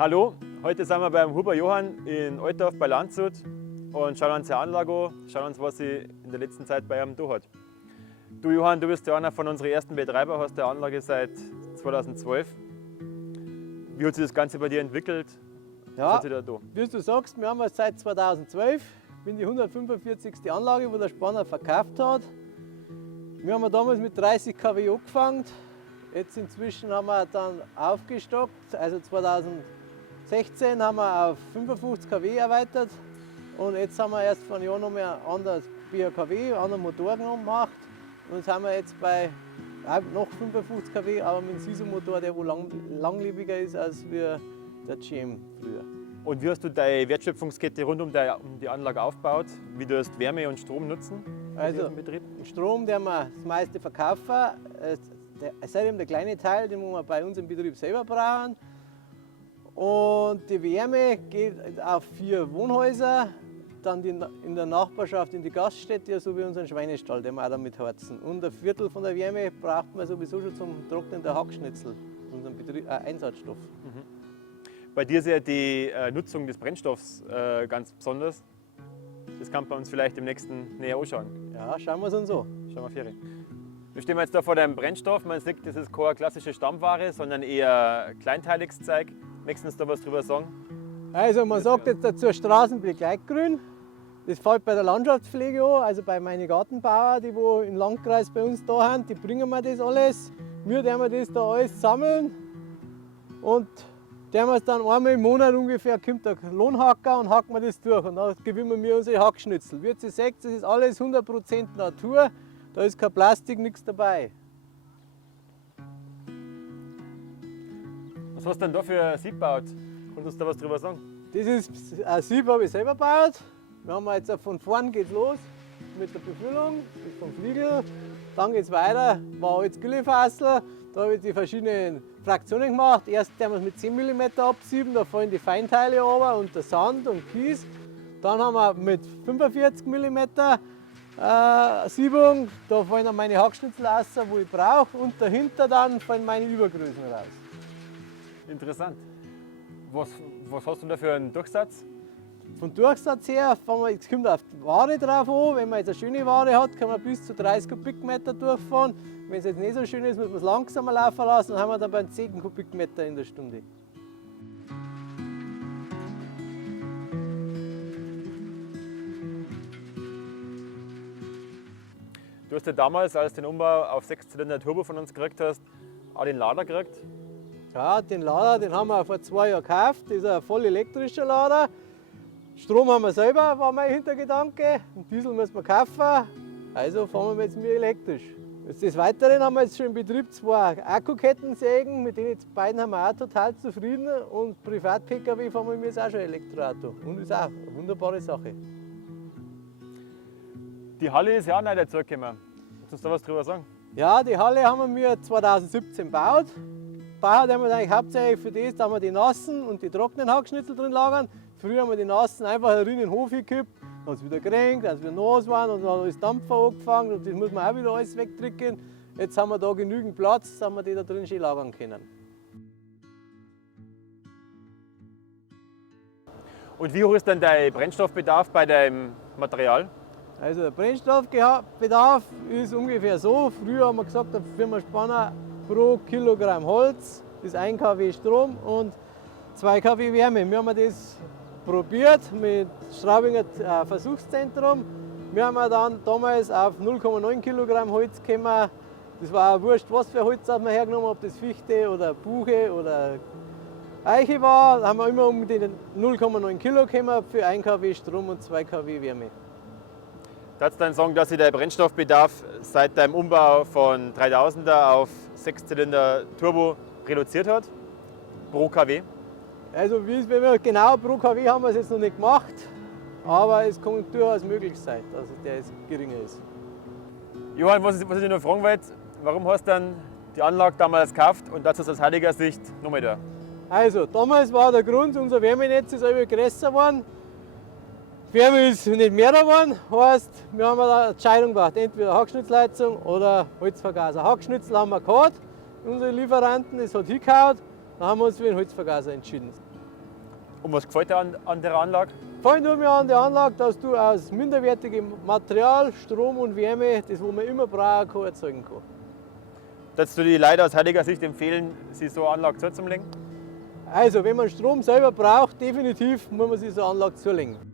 Hallo, heute sind wir beim Huber Johann in Altdorf bei Landshut und schauen uns die Anlage an, schauen uns, was sie in der letzten Zeit bei ihm da hat. Du Johann, du bist ja einer von unseren ersten Betreiber, hast die Anlage seit 2012. Wie hat sich das Ganze bei dir entwickelt? Ja, Was hat sich da? wie du sagst, wir haben es seit 2012. Ich bin die 145. Anlage, wo der Spanner verkauft hat. Wir haben damals mit 30 kW angefangen. Jetzt inzwischen haben wir dann aufgestockt. Also 2016 haben wir auf 55 kW erweitert. Und jetzt haben wir erst vor einem Jahr noch mehr anderes BHKW, anderen Motor gemacht. Und jetzt haben wir jetzt bei noch 55 kW, aber mit einem Siso-Motor, der wohl langlebiger ist als wir der GM früher. Und wie hast du deine Wertschöpfungskette rund um die Anlage aufgebaut? Wie du hast Wärme und Strom nutzen Also im Betrieb? Strom, den wir das meiste verkaufen, seitdem der kleine Teil, den wir bei uns im Betrieb selber brauchen. Und die Wärme geht auf 4 Wohnhäuser, dann in der Nachbarschaft in die Gaststätte, sowie unseren Schweinestall, den wir auch damit heizen. Und ein Viertel von der Wärme braucht man sowieso schon zum Trocknen der Hackschnitzel, unseren Einsatzstoff. Bei dir ist ja die Nutzung des Brennstoffs ganz besonders. Das kann man uns vielleicht im nächsten näher anschauen. Ja, schauen wir es uns an. Schauen wir Ferien. Wir stehen jetzt da vor deinem Brennstoff. Man sieht, das ist keine klassische Stammware, sondern eher kleinteiliges Zeug. Möchtest du uns da was drüber sagen? Also man sagt jetzt dazu Straßenbegleitgrün. Das fällt bei der Landschaftspflege an, also bei meinen Gartenbauern, die wo im Landkreis bei uns da sind, die bringen mir das alles. Wir werden das da alles sammeln und es dann einmal im Monat ungefähr kommt der Lohnhacker und hackt mir das durch und dann gewinnen wir unsere Hackschnitzel. Wie ihr seht, das ist alles 100% Natur, da ist kein Plastik, nichts dabei. Was hast du denn da für ein Sieb gebaut? Kannst du uns da was drüber sagen? Das ist ein Sieb, habe ich selber gebaut. Wir haben jetzt von vorn geht's los mit der Befüllung, das vom Fliegel. Dann geht es weiter, war alles Güllefassel. Da habe ich die verschiedenen Fraktionen gemacht. Erst haben wir es mit 10 mm absieben, da fallen die Feinteile runter und der Sand und Kies. Dann haben wir mit 45 mm Siebung, da fallen dann meine Hackschnitzel raus, wo ich brauche. Und dahinter dann fallen meine Übergrößen raus. Interessant. Was hast du da für einen Durchsatz? Vom Durchsatz her, es kommt auf die Ware drauf an. Wenn man jetzt eine schöne Ware hat, kann man bis zu 30 Kubikmeter durchfahren. Wenn es jetzt nicht so schön ist, muss man es langsamer laufen lassen. Dann haben wir dann bei 10 Kubikmeter in der Stunde. Du hast ja damals, als du den Umbau auf 6-Zylinder Turbo von uns gekriegt hast, auch den Lader gekriegt. Ja, den Lader, den haben wir vor 2 Jahren gekauft. Das ist ein voll elektrischer Lader. Strom haben wir selber, war mein Hintergedanke. Und Diesel müssen wir kaufen. Also fahren wir jetzt mit elektrisch. Des Weiteren haben wir jetzt schon im Betrieb 2 Akkukettensägen, mit denen jetzt beiden haben wir auch total zufrieden. Und Privat-Pkw fahren wir jetzt auch schon Elektroauto. Und ist auch eine wunderbare Sache. Die Halle ist ja auch neu dazugekommen. Kannst du uns da was drüber sagen? Ja, die Halle haben wir 2017 gebaut. Gebaut haben wir eigentlich hauptsächlich für das, dass wir die nassen und die trockenen Hackschnitzel drin lagern. Früher haben wir die nassen einfach in den Hof gekippt, dann hat es wieder geregnet, als wir nass waren und dann ist Dampfer angefangen und das muss man auch wieder alles wegdrücken. Jetzt haben wir da genügend Platz, dass wir die da drin schön lagern können. Und wie hoch ist denn dein Brennstoffbedarf bei deinem Material? Also der Brennstoffbedarf ist ungefähr so. Früher haben wir gesagt, der Firma Spanner pro Kilogramm Holz ist 1 kW Strom und 2 kW Wärme. Wir haben das probiert mit Straubinger Versuchszentrum. Wir haben dann damals auf 0,9 Kilogramm Holz gekommen. Das war auch wurscht, was für Holz wir hergenommen haben, ob das Fichte oder Buche oder Eiche war. Da haben wir immer um die 0,9 Kilo gekommen für 1 kW Strom und 2 kW Wärme. Darfst du dann sagen, dass sich der Brennstoffbedarf seit deinem Umbau von 3000er auf 6-Zylinder Turbo reduziert hat? Pro kW? Also genau pro kW haben wir es jetzt noch nicht gemacht, aber es kann durchaus möglich sein, dass der jetzt geringer ist. Johann, was ich dich noch fragen wollte, warum hast du dann die Anlage damals gekauft und das ist aus heutiger Sicht nochmal da? Also damals war der Grund, unser Wärmenetz ist immer größer geworden. Die Wärme ist nicht mehr geworden, heißt, wir haben eine Entscheidung gemacht, entweder Hackschnitzelheizung oder Holzvergaser. Hackschnitzel haben wir gehabt, unsere Lieferanten, das hat hingehauen, dann haben wir uns für den Holzvergaser entschieden. Und was gefällt dir an der Anlage? Gefällt nur mir an der Anlage, dass du aus minderwertigem Material Strom und Wärme, das wo man immer brauchen kann, erzeugen kann. Würdest du die Leute aus heutiger Sicht empfehlen, sich so eine Anlage zuzulegen? Also wenn man Strom selber braucht, definitiv muss man sich so eine Anlage zulegen.